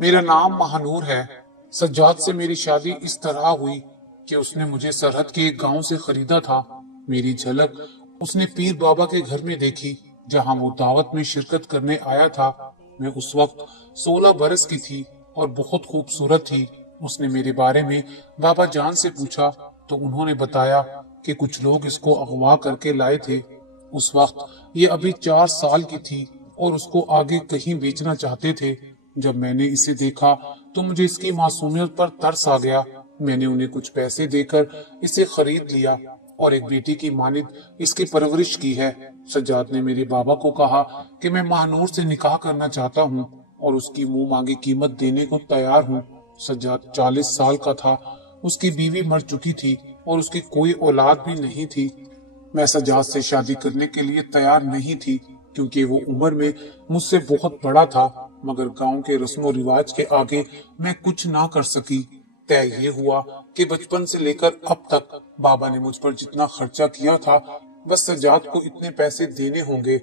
میرا نام مہانور ہے۔ سجاد سے میری شادی اس طرح ہوئی کہ اس نے مجھے سرحد کے ایک گاؤں سے خریدا تھا۔ میری جھلک اس نے پیر بابا کے گھر میں دیکھی جہاں وہ دعوت میں شرکت کرنے آیا تھا۔ میں اس وقت 16 برس کی تھی اور بہت خوبصورت تھی۔ اس نے میرے بارے میں بابا جان سے پوچھا تو انہوں نے بتایا کہ کچھ لوگ اس کو اغوا کر کے لائے تھے۔ اس وقت یہ ابھی 4 سال کی تھی اور اس کو آگے کہیں بیچنا چاہتے تھے۔ جب میں نے اسے دیکھا تو مجھے اس کی معصومیت پر ترس آ گیا۔ میں نے انہیں کچھ پیسے دے کر اسے خرید لیا اور ایک بیٹی کی مانند اس کی پرورش کی ہے۔ سجاد نے میرے بابا کو کہا کہ میں مہانور سے نکاح کرنا چاہتا ہوں اور اس کی منہ مانگی قیمت دینے کو تیار ہوں۔ سجاد 40 سال کا تھا۔ اس کی بیوی مر چکی تھی اور اس کی کوئی اولاد بھی نہیں تھی۔ میں سجاد سے شادی کرنے کے لیے تیار نہیں تھی کیونکہ وہ عمر میں مجھ سے بہت بڑا تھا، مگر گاؤں کے رسم و رواج کے آگے میں کچھ نہ کر سکی۔ طے یہ ہوا کہ بچپن سے لے کر اب تک بابا نے مجھ پر جتنا خرچہ کیا تھا بس سجاد کو اتنے پیسے دینے ہوں گے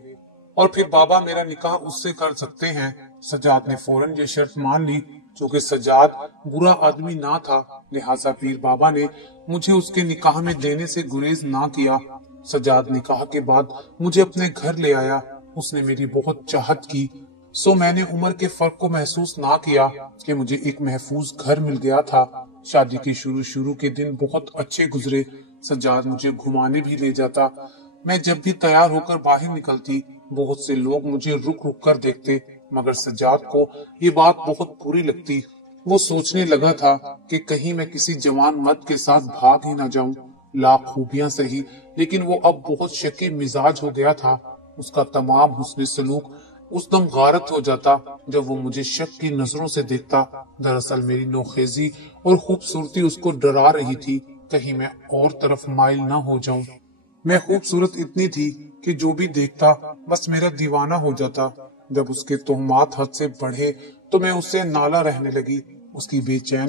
اور پھر بابا میرا نکاح اس سے کر سکتے ہیں۔ سجاد نے فوراً یہ شرط مان لی۔ چونکہ سجاد برا آدمی نہ تھا لہٰذا پیر بابا نے مجھے اس کے نکاح میں دینے سے گریز نہ کیا۔ سجاد نکاح کے بعد مجھے اپنے گھر لے آیا۔ اس نے میری بہت چاہت کی سو میں نے عمر کے فرق کو محسوس نہ کیا کہ مجھے ایک محفوظ گھر مل گیا تھا۔ شادی کے شروع کے دن بہت اچھے گزرے۔ سجاد مجھے گھمانے بھی لے جاتا۔ میں جب بھی تیار ہو کر باہر نکلتی بہت سے لوگ مجھے رک رک کر دیکھتے، مگر سجاد کو یہ بات بہت بری لگتی۔ وہ سوچنے لگا تھا کہ کہیں میں کسی جوان مرد کے ساتھ بھاگ ہی نہ جاؤں۔ لاکھ خوبیاں سہی لیکن وہ اب بہت شکی مزاج ہو گیا تھا۔ اس کا تمام حسن سلوک اس دم غارت ہو جاتا جب وہ مجھے شک کی نظروں سے دیکھتا۔ دراصل میری نوخیزی اور خوبصورتی اس کو ڈرا رہی تھی، کہیں میں اور طرف مائل نہ ہو جاؤں۔ میں خوبصورت اتنی تھی کہ جو بھی دیکھتا بس میرا دیوانہ ہو جاتا۔ جب اس کے تہمات حد سے بڑھے تو میں اس سے نالا رہنے لگی۔ اس کی بے چین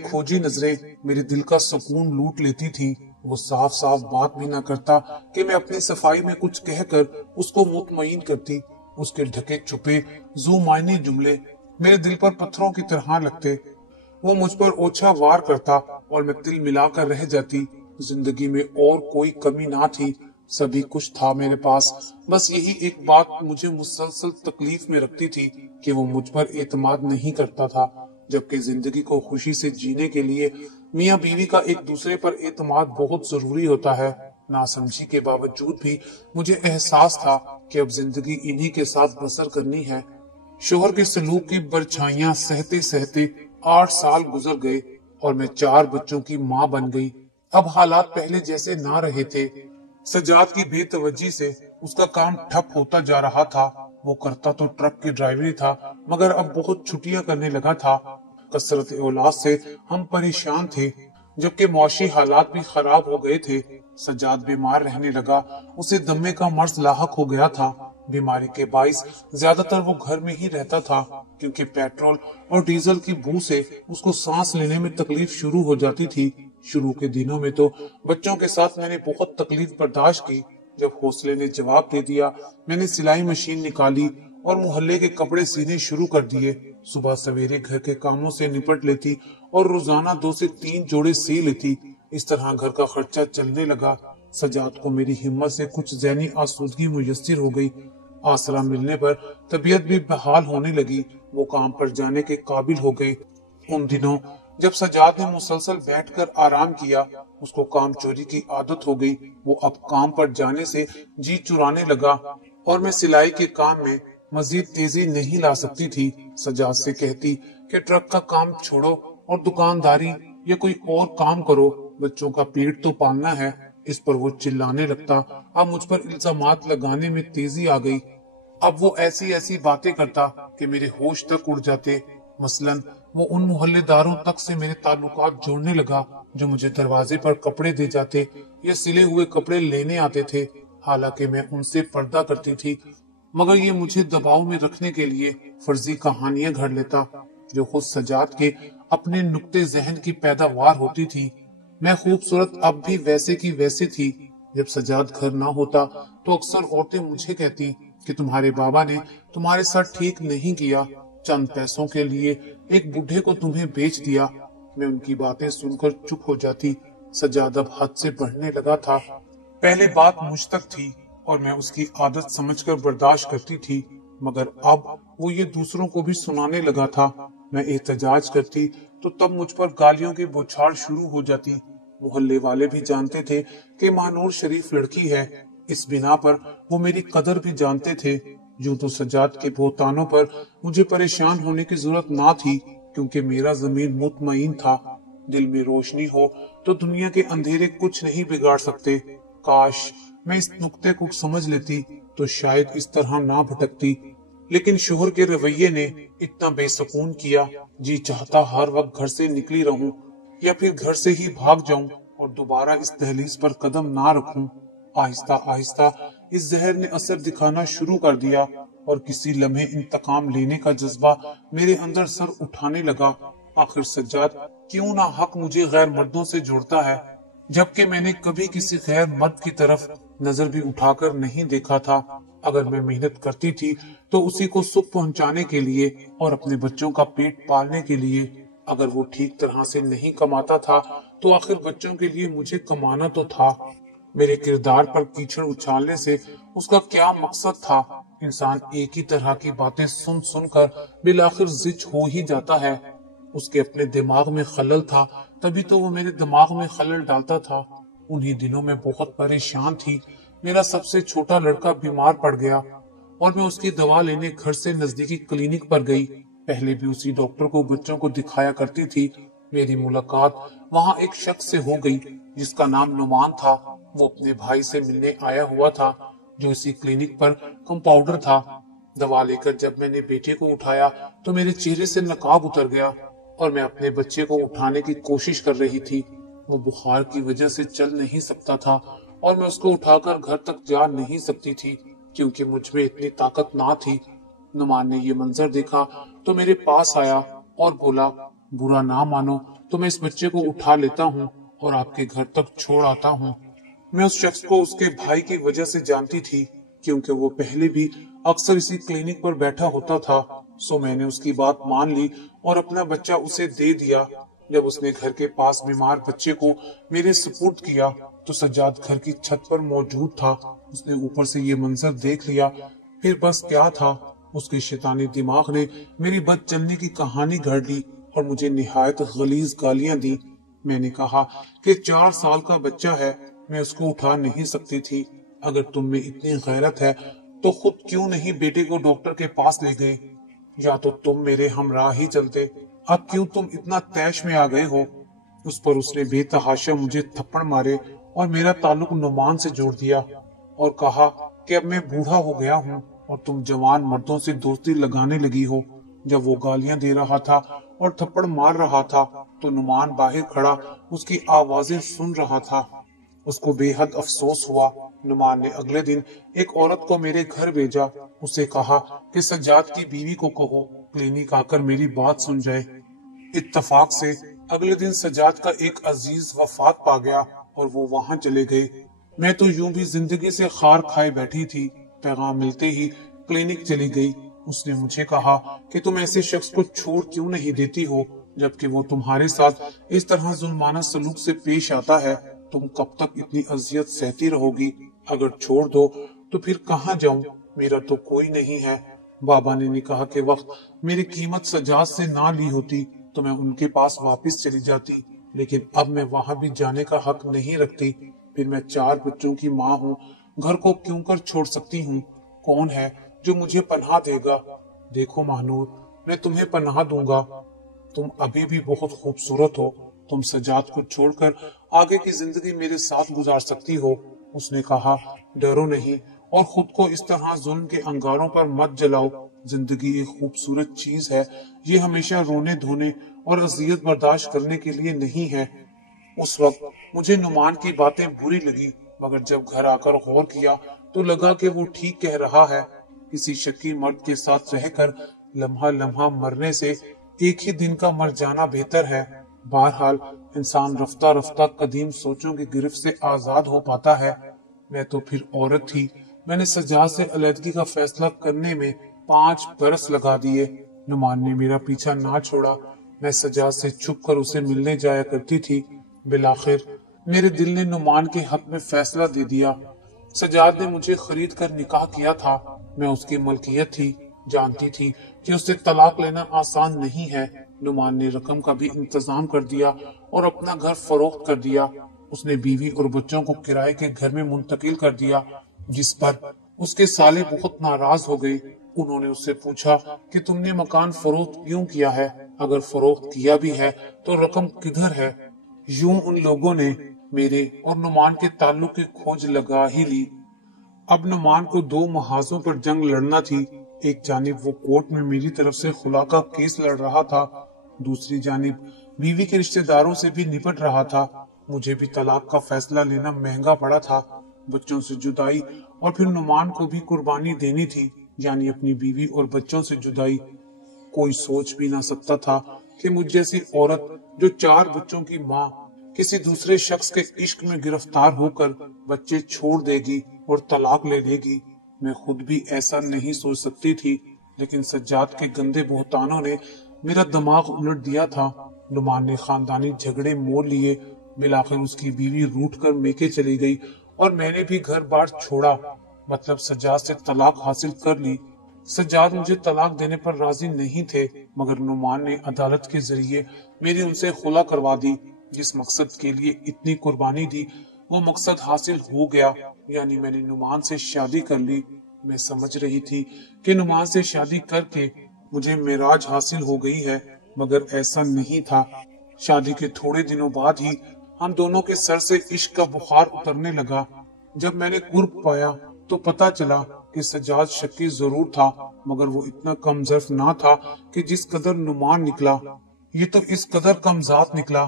کھوجی نظریں میرے دل کا سکون لوٹ لیتی تھی۔ وہ صاف صاف بات بھی نہ کرتا کہ میں اپنی صفائی میں کچھ کہہ کر اس کو مطمئن کرتی۔ اس کے ڈھکے چھپے ذو معنی جملے میرے دل پر پتھروں کی طرح لگتے۔ وہ مجھ پر اوچھا وار کرتا اور میں دل ملا کر رہ جاتی۔ زندگی میں اور کوئی کمی نہ تھی، سبھی کچھ تھا میرے پاس، بس یہی ایک بات مجھے مسلسل تکلیف میں رکھتی تھی کہ وہ مجھ پر اعتماد نہیں کرتا تھا، جبکہ زندگی کو خوشی سے جینے کے لیے میاں بیوی کا ایک دوسرے پر اعتماد بہت ضروری ہوتا ہے۔ ناسمجھی کے باوجود بھی مجھے احساس تھا کہ اب زندگی انہی کے ساتھ بسر کرنی ہے۔ شوہر کے سلوک کی برچھائیاں سہتے سہتے 8 سال گزر گئے اور میں 4 بچوں کی ماں بن گئی۔ اب حالات پہلے جیسے نہ رہے تھے۔ سجاد کی بے توجہی سے اس کا کام ٹھپ ہوتا جا رہا تھا۔ وہ کرتا تو ٹرک کی ڈرائیوری تھا مگر اب بہت چھٹیاں کرنے لگا تھا۔ کثرت اولاد سے ہم پریشان تھے جبکہ معاشی حالات بھی خراب ہو گئے تھے۔ سجاد بیمار رہنے لگا، اسے دمے کا مرض لاحق ہو گیا تھا۔ بیماری کے باعث زیادہ تر وہ گھر میں ہی رہتا تھا کیونکہ پیٹرول اور ڈیزل کی بو سے اس کو سانس لینے میں تکلیف شروع ہو جاتی تھی۔ شروع کے دنوں میں تو بچوں کے ساتھ میں نے بہت تکلیف برداشت کی۔ جب حوصلے نے جواب دے دیا میں نے سلائی مشین نکالی اور محلے کے کپڑے سینے شروع کر دیے۔ صبح سویرے گھر کے کاموں سے نپٹ لیتی اور روزانہ 2 سے 3 جوڑے سی لیتی۔ اس طرح گھر کا خرچہ چلنے لگا۔ سجاد کو میری ہمت سے کچھ ذہنی آسودگی میسر ہو گئی۔ آسرا ملنے پر طبیعت بھی بحال ہونے لگی۔ وہ کام پر جانے کے قابل ہو گئے۔ ان دنوں جب سجاد نے مسلسل بیٹھ کر آرام کیا اس کو کام چوری کی عادت ہو گئی۔ وہ اب کام پر جانے سے جی چرانے لگا اور میں سلائی کے کام میں مزید تیزی نہیں لا سکتی تھی۔ سجاد سے کہتی کہ ٹرک کا کام چھوڑو اور دکانداری یا کوئی اور کام کرو، بچوں کا پیٹ تو پالنا ہے۔ اس پر وہ چلانے لگتا۔ اب مجھ پر الزامات لگانے میں تیزی آ گئی۔ اب وہ ایسی باتیں کرتا کہ میرے ہوش تک اڑ جاتے۔ مثلاً وہ ان محلے داروں تک سے میرے تعلقات جوڑنے لگا جو مجھے دروازے پر کپڑے دے جاتے یا سلے ہوئے کپڑے لینے آتے تھے، حالانکہ میں ان سے پردہ کرتی تھی، مگر یہ مجھے دباؤ میں رکھنے کے لیے فرضی کہانیاں گھڑ لیتا جو خود سجاد کے اپنے نقطے ذہن کی پیداوار ہوتی تھی۔ میں خوبصورت اب بھی ویسے کی ویسے تھی۔ جب سجاد گھر نہ ہوتا تو اکثر عورتیں مجھے کہتی کہ تمہارے بابا نے तुम्हारे साथ ठीक नहीं किया, चंद पैसों के लिए एक बूढ़े को तुम्हें बेच दिया। मैं उनकी बातें सुनकर चुप हो जाती। सज्जाद अब हद से बढ़ने लगा था। पहले बात मुझ तक थी और मैं उसकी आदत समझकर बर्दाश्त करती थी, मगर अब वो ये दूसरों को भी सुनाने लगा था। मैं एहतजाज करती तो तब मुझ पर गालियों की बौछार शुरू हो जाती। मोहल्ले वाले भी जानते थे कि महानूर शरीफ लड़की है। इस बिना पर वो मेरी कदर भी जानते थे। यूं तो सज्जाद के बोहतानों पर मुझे परेशान होने की जरूरत ना थी, क्योंकि मेरा जमीन मुतमईन था। दिल में रोशनी हो तो दुनिया के अंधेरे कुछ नहीं बिगाड़ सकते। काश मैं इस नुक्ते को समझ लेती तो शायद इस तरह ना भटकती, लेकिन शोहर के रवैये ने इतना बेसकून किया। जी चाहता हर वक्त घर से निकली रहूं या फिर घर से ही भाग जाऊं और दोबारा इस दहलीज पर कदम ना रखूं। आहिस्ता आहिस्ता इस जहर ने असर दिखाना शुरू कर दिया और किसी लम्हे इंतकाम लेने का जज्बा मेरे अंदर सर उठाने लगा। आखिर सज्जाद क्यों ना हक मुझे गैर मर्दों से जोड़ता है, जबकि मैंने कभी किसी गैर मर्द की तरफ नजर भी उठाकर नहीं देखा था। अगर मैं मेहनत करती थी तो उसी को सुख पहुंचाने के लिए और अपने बच्चों का पेट पालने के लिए। अगर वो ठीक तरह से नहीं कमाता था तो आखिर बच्चों के लिए मुझे कमाना तो था। मेरे किरदार पर कीचड़ उछालने से उसका क्या मकसद था? इंसान एक ही तरह की बातें सुन सुनकर बिलाखिर जिच हो ही जाता है। उसके अपने दिमाग में खलल था, तभी तो वो मेरे दिमाग में खलल डालता था। उन्हीं दिनों में बहुत परेशान थी। मेरा सबसे छोटा लड़का बीमार पड़ गया और मैं उसकी दवा लेने घर से नजदीकी क्लिनिक पर गई। पहले भी उसी डॉक्टर को बच्चों को दिखाया करती थी। मेरी मुलाकात वहाँ एक शख्स से हो गई जिसका नाम नुमान था। वो अपने भाई से मिलने आया हुआ था जो इसी क्लिनिक पर कंपाउंडर था। दवा लेकर जब मैंने बेटे को उठाया तो मेरे चेहरे से नकाब उतर गया और मैं अपने बच्चे को उठाने की कोशिश कर रही थी। वो बुखार की वजह से चल नहीं सकता था और मैं उसको उठाकर घर तक जा नहीं सकती थी, क्योंकि मुझ में इतनी ताकत ना थी। नुमान ने ये मंजर देखा तो मेरे पास आया और बोला, बुरा ना मानो तो मैं इस बच्चे को उठा लेता हूँ और आपके घर तक छोड़ आता हूँ। मैं उस शख्स को उसके भाई की वजह से जानती थी, क्योंकि वो पहले भी अक्सर इसी क्लिनिक पर बैठा होता था। सो मैंने उसकी बात मान ली और अपना बच्चा उसे दे दिया। जब उसने घर के पास बीमार बच्चे को मेरे सुपुर्द किया तो सज्जाद घर की छत पर मौजूद था। उसने ऊपर से ये मंजर देख लिया। फिर बस क्या था, उसके शैतानी दिमाग ने मेरी बदचलनी की कहानी गढ़ ली और मुझे निहायत गलीज गालियां दी। मैंने कहा कि 4 साल का बच्चा है, मैं उसको उठा नहीं सकती थी। अगर तुम में इतनी गैरत है तो खुद क्यों नहीं बेटे को डॉक्टर के पास ले गए, या तो तुम मेरे हमराह ही चलते। अब क्यों तुम इतना तैश में आ गए हो? उस पर उसने बेतहाशा मुझे थप्पड़ मारे और मेरा ताल्लुक नुमान से जोड़ दिया और कहा कि अब मैं बूढ़ा हो गया हूँ और तुम जवान मर्दों से दोस्ती लगाने लगी हो। जब वो गालियां दे रहा था और थप्पड़ मार रहा था तो नुमान बाहर खड़ा उसकी आवाजें सुन रहा था। उसको बेहद अफसोस हुआ। नुमान ने अगले दिन एक औरत को मेरे घर भेजा। उसे कहा कि सज्जाद की बीवी को कहो क्लिनिक आकर मेरी बात सुन जाए। इत्तफाक से अगले दिन सज्जाद का एक अजीज वफात पा गया और वो वहाँ चले गए। मैं तो यूं भी जिंदगी से खार खाए बैठी थी। पैगाम मिलते ही क्लिनिक चली गई। उसने मुझे कहा कि तुम ऐसे शख्स को छोड़ क्यों नहीं देती हो, जबकि वो तुम्हारे साथ इस तरह जुल्माना सलूक से पेश आता है। तुम कब तक इतनी अजियत सहती रहोगी? अगर छोड़ दो तो फिर कहाँ जाऊं? मेरा तो कोई नहीं है। बाबा ने निकाह के वक्त मेरी कीमत सज्जाद से ना ली होती तो मैं उनके पास वापस चली जाती, लेकिन अब मैं वहां भी जाने का हक नहीं रखती। फिर मैं 4 बच्चों की माँ हूँ, घर को क्यों कर छोड़ सकती हूँ? कौन है जो मुझे पनाह देगा? देखो महानूर, मैं तुम्हें पनाह दूंगा। तुम अभी भी बहुत खूबसूरत हो। तुम सज्जाद को छोड़कर आगे की जिंदगी मेरे साथ गुजार सकती हो। उसने कहा, डरो नहीं और खुद को इस तरह जुल्म के अंगारों पर मत जलाओ। जिंदगी एक खूबसूरत चीज है, ये हमेशा रोने धोने और अजियत बर्दाश्त करने के लिए नहीं है। उस वक्त मुझे नुमान की बातें बुरी लगी, मगर जब घर आकर गौर किया तो लगा कि वो ठीक कह रहा है। किसी शकी मर्द के साथ रहकर लम्हा लम्हा मरने से एक ही दिन का मर जाना बेहतर है। बहरहाल इंसान रफ्ता रफ्ता कदीम सोचों की गिरफ्त से आजाद हो पाता है। मैं तो फिर औरत थी। मैंने सज्जाद से अलहदगी का फैसला करने में 5 बरस लगा दिए। नुमान ने मेरा पीछा ना छोड़ा। मैं सजाद से छुप कर उसे मिलने जाया करती थी। बिलाखिर मेरे दिल ने नुमान के हक में फैसला दे दिया। सजाद ने मुझे खरीद कर निकाह किया था। मैं उसकी मलकियत थी। जानती थी कि उससे तलाक लेना आसान नहीं है। नुमान ने रकम का भी इंतजाम कर दिया और अपना घर फरोख्त कर दिया। उसने बीवी और बच्चों को किराए के घर में मुंतकिल कर दिया, जिस पर उसके साले बहुत नाराज हो गए। उन्होंने उससे पूछा कि तुमने मकान फरोख्त क्यों किया है? अगर फरोख्त किया भी है तो रकम किधर है? यूं उन लोगों ने मेरे और नुमान के ताल्लुक की खोज लगा ही ली। अब नुमान को 2 महाजों पर जंग लड़ना थी। एक जानिब वो कोर्ट में मेरी तरफ से खुला का केस लड़ रहा था, दूसरी जानिब बीवी के रिश्तेदारों से भी निपट रहा था। मुझे भी तलाक का फैसला लेना महंगा पड़ा था। बच्चों से जुदाई और फिर नुमान को भी कुर्बानी देनी थी, यानी अपनी बीवी और बच्चों से जुदाई। कोई सोच भी ना सकता था कि मुझ जैसी औरत जो 4 बच्चों की माँ किसी दूसरे शख्स के इश्क में गिरफ्तार होकर बच्चे छोड़ देगी और तलाक ले लेगी। मैं खुद भी ऐसा नहीं सोच सकती थी, लेकिन सज्जाद के गंदे बोहतानों ने मेरा दिमाग उलट दिया था। नुमान ने खानदानी झगड़े मोल लिए। बिलाखिर उसकी बीवी रूठ कर मेके चली गई और मैंने भी घर बार छोड़ा, मतलब सज्जाद से तलाक हासिल कर ली। सज्जाद मुझे तलाक देने पर राजी नहीं थे, मगर नुमान ने अदालत के जरिए मेरी उनसे खुला करवा दी। जिस मकसद के लिए इतनी कुर्बानी दी वो मकसद हासिल हो गया, यानी मैंने नुमान से शादी कर ली। मैं समझ रही थी कि नुमान से शादी करके मुझे मेराज हासिल हो गई है, मगर ऐसा नहीं था। शादी के थोड़े दिनों बाद ही हम दोनों के सर से इश्क का बुखार उतरने लगा। जब मैंने कुर्ब पाया तो पता चला कि सज्जाद शक्की जरूर था, मगर वो इतना कम ज़र्फ ना था कि जिस कदर नुमान निकला। ये तो इस कदर कमजात निकला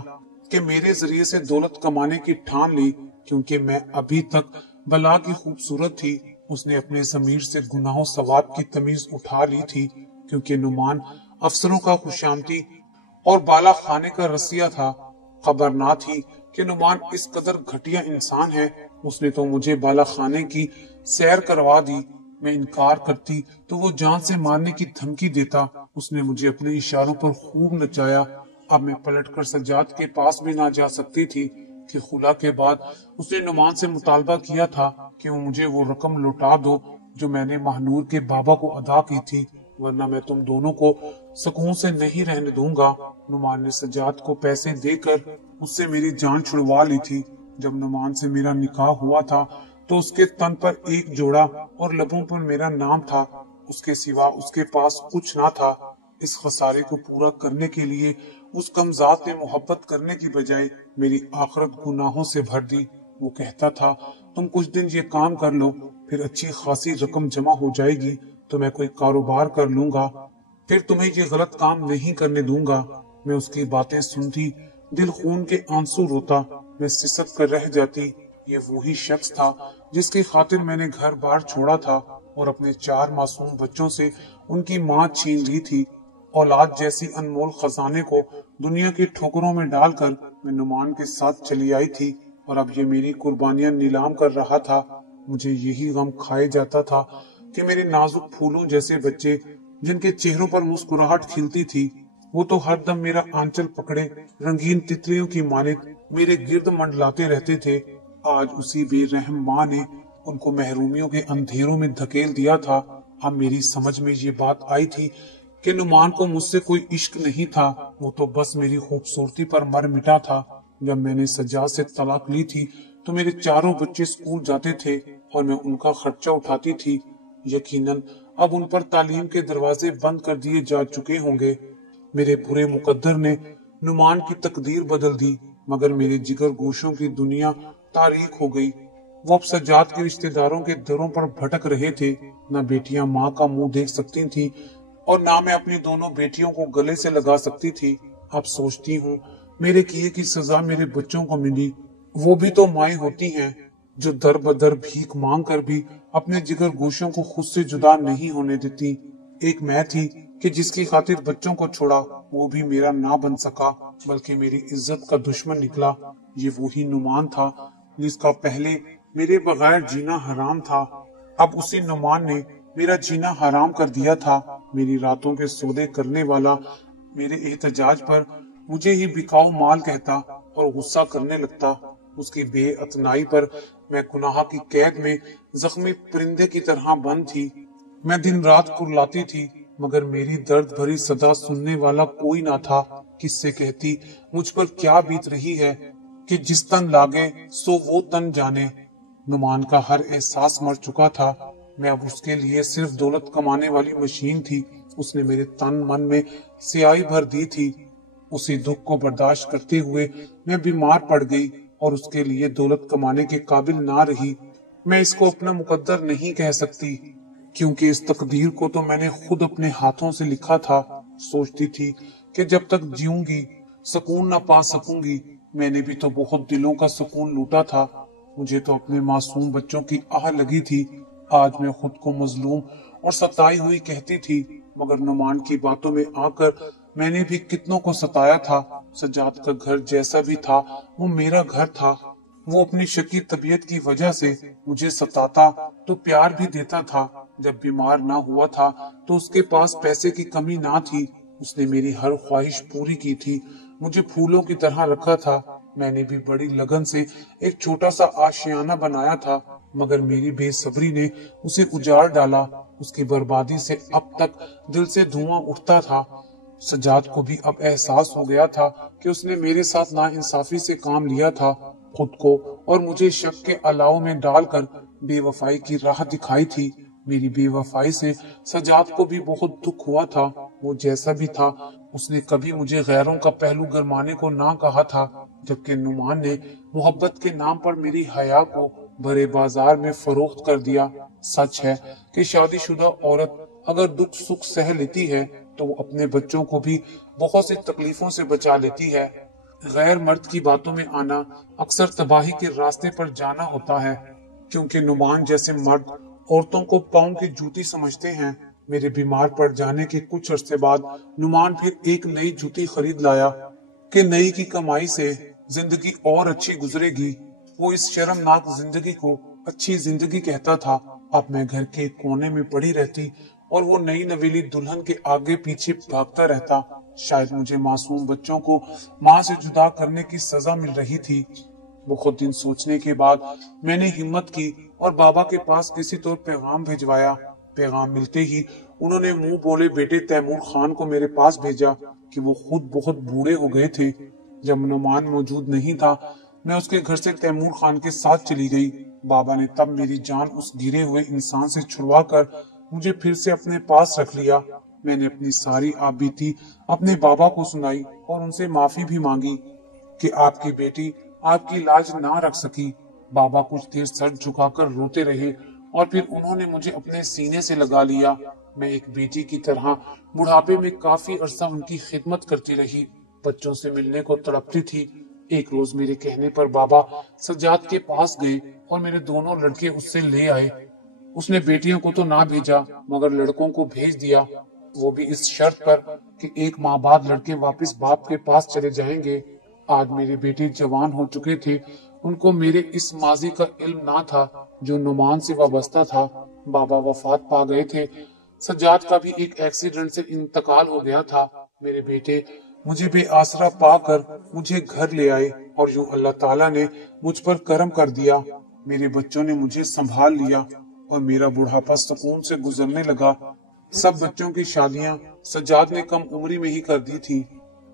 कि मेरे जरिए से दौलत कमाने की ठान ली, क्योंकि मैं अभी तक बला की खूबसूरत थी। उसने अपने ज़मीर से गुनाहों सवाब की तमीज उठा ली थी, क्योंकि नुमान अफसरों का खुशामती और बाला खाने का रसिया था। खबर ना थी कि नुमान इस कदर घटिया इंसान है। उसने तो मुझे बाला खाने की सैर करवा दी। मैं इनकार करती तो वो जान से मारने की धमकी देता। उसने मुझे अपने इशारों पर खूब नचाया। अब मैं पलटकर सज्जाद के पास भी ना जा सकती थी कि खुला के बाद उसने नुमान से मुतालबा किया था कि वो मुझे वो रकम लौटा दो जो मैंने महानूर के बाबा को अदा की थी, वरना मैं तुम दोनों को सुकून से नहीं रहने दूंगा। नुमान ने सज्जाद को पैसे देकर उससे मेरी जान छुड़वा ली थी। जब नुमान से मेरा निकाह हुआ था तो उसके तन पर एक जोड़ा और लबों पर मेरा नाम था। उसके सिवा उसके पास कुछ ना था। इस खसारे को पूरा करने के लिए उस कमजात ने मोहब्बत करने की बजाय मेरी आखिरत गुनाहों से भर दी। वो कहता था, तुम कुछ दिन ये काम कर लो, फिर अच्छी खासी रकम जमा हो जाएगी तो मैं कोई कारोबार कर लूंगा, फिर तुम्हें ये गलत काम नहीं करने दूंगा। मैं उसकी बातें सुनती, दिल खून के आंसू रोता। मैं सिसक कर रह जाती। ये वही शख्स था जिसकी खातिर मैंने घर बार छोड़ा था और अपने 4 मासूम बच्चों से उनकी माँ छीन ली थी। औलाद जैसी अनमोल खजाने को दुनिया की ठोकरों में डालकर मैं नुमान के साथ चली आई थी, और अब ये मेरी कुर्बानियां नीलाम कर रहा था। मुझे यही गम खाए जाता था कि मेरे नाजुक फूलों जैसे बच्चे, जिनके चेहरों पर मुस्कुराहट खिलती थी, वो तो हर दम मेरा आंचल पकड़े रंगीन तितलियों की मानित मेरे गिर्द मंडलाते रहते थे। आज उसी बेरहम माँ ने उनको महरूमियों के अंधेरों में धकेल दिया था। अब मेरी समझ में ये बात आई थी कि नुमान को मुझसे कोई इश्क नहीं था, वो तो बस मेरी खूबसूरती पर मर मिटा था। जब मैंने सज्जाद से तलाक ली थी तो मेरे 4 बच्चे स्कूल जाते थे और मैं उनका खर्चा उठाती थी। यकीनन अब उन पर तालीम के दरवाजे बंद कर दिए जा चुके होंगे। मेरे बुरे मुकद्दर ने नुमान की तकदीर बदल दी, मगर मेरे जिगर गोशों की दुनिया तारीख हो गई। वो अब सज्जाद के रिश्तेदारों के दरों पर भटक रहे थे। न बेटियां माँ का मुंह देख सकती थी और ना मैं अपनी दोनों बेटियों को गले से लगा सकती थी। अब सोचती हूँ, मेरे किए की सजा मेरे बच्चों को मिली। वो भी तो माएँ होती हैं जो दर बदर भीख मांग कर भी अपने जिगर गोशों को खुद से जुदा नहीं होने देती। एक मैं थी कि जिसकी खातिर बच्चों को छोड़ा, वो भी मेरा ना बन सका, बल्कि मेरी इज्जत का दुश्मन निकला। ये वही नुमान था जिसका पहले मेरे बगैर जीना हराम था। अब उसी नुमान ने میرا جینا حرام کر دیا تھا۔ میری راتوں کے سودے کرنے والا میرے احتجاج پر مجھے ہی بکاؤ مال کہتا اور غصہ کرنے لگتا۔ اس کی بے اتنائی پر میں گناہ کی قید میں زخمی پرندے کی طرح بند تھی۔ میں دن رات کرلاتی تھی، مگر میری درد بھری صدا سننے والا کوئی نہ تھا۔ کس سے کہتی مجھ پر کیا بیت رہی ہے کہ جس تن لاگے سو وہ تن جانے۔ نعمان کا ہر احساس مر چکا تھا۔ میں اب اس کے لیے صرف دولت کمانے والی مشین تھی۔ اس نے میرے تن من میں سیاہی بھر دی تھی۔ اسی دکھ کو برداشت کرتے ہوئے میں بیمار پڑ گئی اور اس کے لیے دولت کمانے کے قابل نہ رہی۔ میں اس کو اپنا مقدر نہیں کہہ سکتی، کیونکہ اس تقدیر کو تو میں نے خود اپنے ہاتھوں سے لکھا تھا۔ سوچتی تھی کہ جب تک جیوں گی سکون نہ پا سکوں گی۔ میں نے بھی تو بہت دلوں کا سکون لوٹا تھا۔ مجھے تو اپنے معصوم بچوں کی آہ لگی تھی۔ آج میں خود کو مظلوم اور ستائی ہوئی کہتی تھی، مگر نعمان کی باتوں میں آ کر میں نے بھی کتنوں کو ستایا تھا۔ سجاد کا گھر جیسا بھی تھا وہ میرا گھر تھا۔ وہ اپنی شکی طبیعت کی وجہ سے مجھے ستاتا تو پیار بھی دیتا تھا۔ جب بیمار نہ ہوا تھا تو اس کے پاس پیسے کی کمی نہ تھی۔ اس نے میری ہر خواہش پوری کی تھی، مجھے پھولوں کی طرح رکھا تھا۔ میں نے بھی بڑی لگن سے ایک چھوٹا سا آشیانہ بنایا تھا، مگر میری بے صبری نے اسے اجاڑ ڈالا۔ اس کی بربادی سے اب تک دل سے دھواں اٹھتا تھا۔ سجاد کو بھی اب احساس ہو گیا تھا کہ اس نے میرے ساتھ ناانصافی سے کام لیا تھا۔ خود کو اور مجھے شک کے الاؤ میں ڈال کر بے وفائی کی راہ دکھائی تھی۔ میری بے وفائی سے سجاد کو بھی بہت دکھ ہوا تھا۔ وہ جیسا بھی تھا، اس نے کبھی مجھے غیروں کا پہلو گرمانے کو نہ کہا تھا، جبکہ نعمان نے محبت کے نام پر میری حیا کو بڑے بازار میں فروخت کر دیا۔ سچ ہے کہ شادی شدہ عورت اگر دکھ سکھ سہ لیتی ہے تو وہ اپنے بچوں کو بھی بہت سی تکلیفوں سے بچا لیتی ہے۔ غیر مرد کی باتوں میں آنا اکثر تباہی کے راستے پر جانا ہوتا ہے، کیونکہ نعمان جیسے مرد عورتوں کو پاؤں کی جوتی سمجھتے ہیں۔ میرے بیمار پڑ جانے کے کچھ عرصے بعد نعمان پھر ایک نئی جوتی خرید لایا کہ نئی کی کمائی سے زندگی اور اچھی گزرے گی۔ وہ اس شرمناک زندگی کو اچھی زندگی کہتا تھا۔ اب میں گھر کے کونے میں پڑی رہتی اور وہ نئی نویلی دلہن کے آگے پیچھے بھاگتا رہتا۔ شاید مجھے معصوم بچوں کو ماں سے جدا کرنے کی سزا مل رہی تھی۔ بہت دن سوچنے کے بعد میں نے ہمت کی اور بابا کے پاس کسی طور پیغام بھیجوایا۔ پیغام ملتے ہی انہوں نے منہ بولے بیٹے تیمور خان کو میرے پاس بھیجا کہ وہ خود بہت بوڑھے ہو گئے تھے۔ جب نعمان موجود نہیں تھا میں اس کے گھر سے تیمور خان کے ساتھ چلی گئی۔ بابا نے تب میری جان اس گرے ہوئے انسان سے چھڑوا کر مجھے پھر سے اپنے پاس رکھ لیا۔ میں نے اپنی ساری آبیتی اپنے بابا کو سنائی اور ان سے معافی بھی مانگی کہ آپ کی بیٹی آپ کی لاج نہ رکھ سکی۔ بابا کچھ دیر سر جھکا کر روتے رہے اور پھر انہوں نے مجھے اپنے سینے سے لگا لیا۔ میں ایک بیٹی کی طرح بڑھاپے میں کافی عرصہ ان کی خدمت کرتی رہی، بچوں سے ملنے کو تڑپتی تھی۔ ایک روز میرے کہنے پر بابا سجاد کے پاس گئے اور میرے دونوں لڑکے اس سے لے آئے۔ اس نے بیٹیوں کو تو نہ بھیجا مگر لڑکوں کو بھیج دیا، وہ بھی اس شرط پر کہ ایک ماہ بعد لڑکے واپس باپ کے پاس چلے جائیں گے۔ آج میرے بیٹے جوان ہو چکے تھے، ان کو میرے اس ماضی کا علم نہ تھا جو نعمان سے وابستہ تھا۔ بابا وفات پا گئے تھے، سجاد کا بھی ایک ایکسیڈنٹ سے انتقال ہو گیا تھا۔ میرے بیٹے مجھے بے آسرا پا کر مجھے گھر لے آئے اور یوں اللہ تعالیٰ نے مجھ پر کرم کر دیا۔ میرے بچوں نے مجھے سنبھال لیا اور میرا بڑھاپا سکون سے گزرنے لگا۔ سب بچوں کی شادیاں سجاد نے کم عمری میں ہی کر دی تھی۔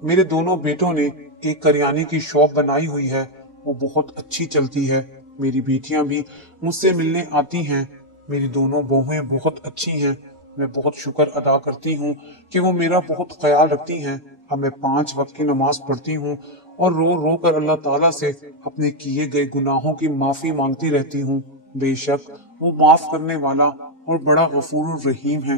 میرے دونوں بیٹوں نے ایک کریانے کی شاپ بنائی ہوئی ہے، وہ بہت اچھی چلتی ہے۔ میری بیٹیاں بھی مجھ سے ملنے آتی ہیں۔ میری دونوں بہویں بہت اچھی ہیں۔ میں بہت شکر ادا کرتی ہوں کہ وہ میرا بہت خیال رکھتی ہیں۔ اب میں 5 وقت کی نماز پڑھتی ہوں اور رو رو کر اللہ تعالیٰ سے اپنے کیے گئے گناہوں کی معافی مانگتی رہتی ہوں۔ بے شک وہ معاف کرنے والا اور بڑا غفور الرحیم ہے۔